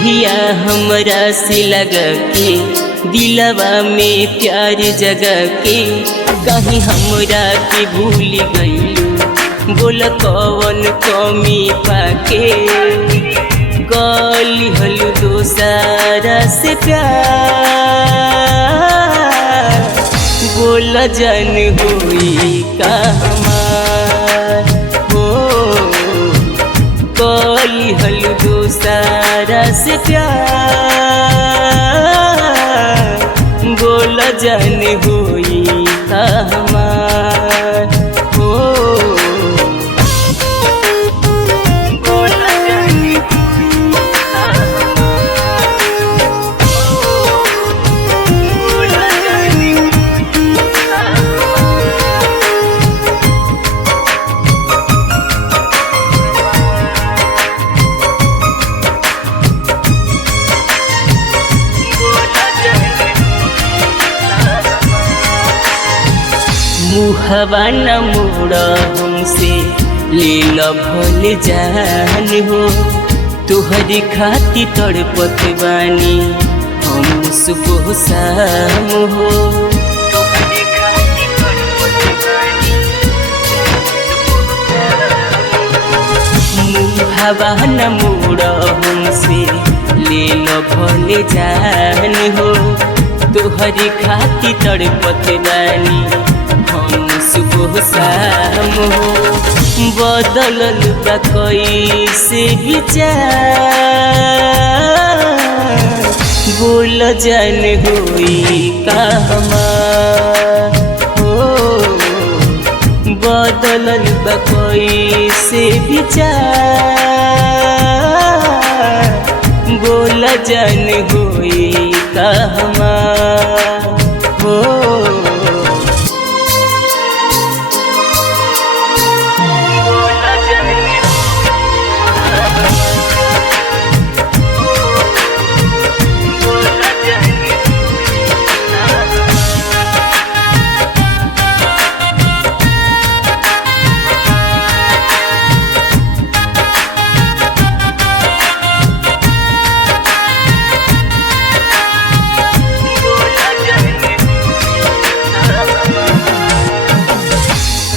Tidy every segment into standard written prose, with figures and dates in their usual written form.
नहिया हमरा से लगा के दिलवा में प्यार जगा के कहीं हमरा के भूल गइलू बोल कौन कमी पाके गली हलू दोसारा से प्यार बोल जन होई का हमार हो गली हलू दोसारा से प्यार बोल जन होई का हमार हो मुहवा न मोड़ा हमसे ले भल जान हो तुहरी खाती तड़पत बानी हम सुबह शाम हो मुहवा न मोड़ा हमसे ले भल जान हो तुहरी खाती तड़पत बानी हम सुबह शाम हो बदलल बा कैसे विचार बोल जन होई का हमार हो बदलल बा कैसे विचार बोल जन होई का हमार हो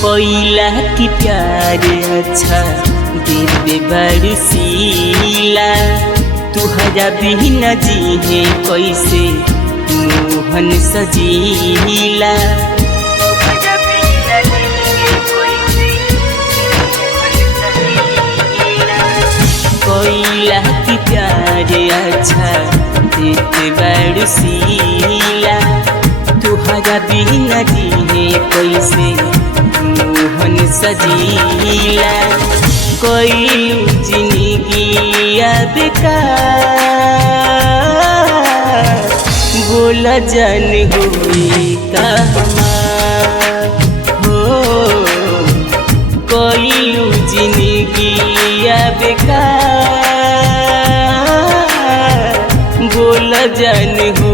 पहिला की प्यार अच्छा देवे बरसीला तुहरा बिना जीहे कैसे मोहन सजीला पहिला की प्यार अच्छा देवे बरसीला तुहरा बिना जीहे कैसे मोहन सजीला कोई जिंदगी बेकार बोल जन होई का हमार हो कोई जिंदगी बेकार बोल जन हो